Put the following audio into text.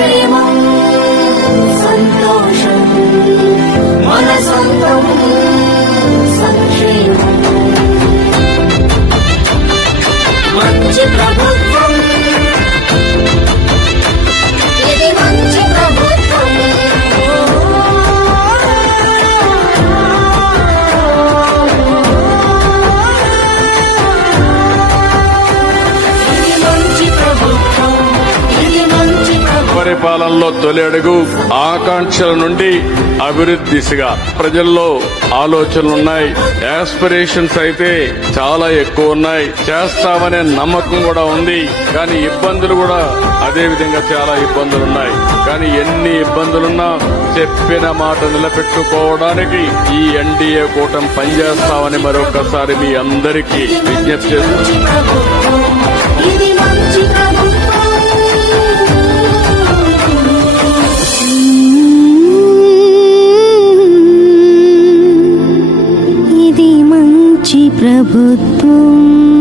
ക്ഷേമം സന്തോഷം മനസന്തം സംക്ഷേമം മഞ്ചു പ്രഭ పరిపాలనలో తొలి అడుగు ఆకాంక్షల నుండి అభివృద్ధి దిశగా. ప్రజల్లో ఆలోచనలు ఉన్నాయి. యాస్పిరేషన్స్ అయితే చాలా ఎక్కువ ఉన్నాయి. చేస్తామనే నమ్మకం కూడా ఉంది. కానీ ఇబ్బందులు కూడా అదే విధంగా చాలా ఇబ్బందులు ఉన్నాయి. కానీ ఎన్ని ఇబ్బందులున్నా చెప్పిన మాట నిలబెట్టుకోవడానికి ఈ ఎన్డీఏ కూటమి పనిచేస్తామని మరొకసారి మీ అందరికీ విజ్ఞప్తి చేస్తున్నాను. మంచి ప్రభుత్వం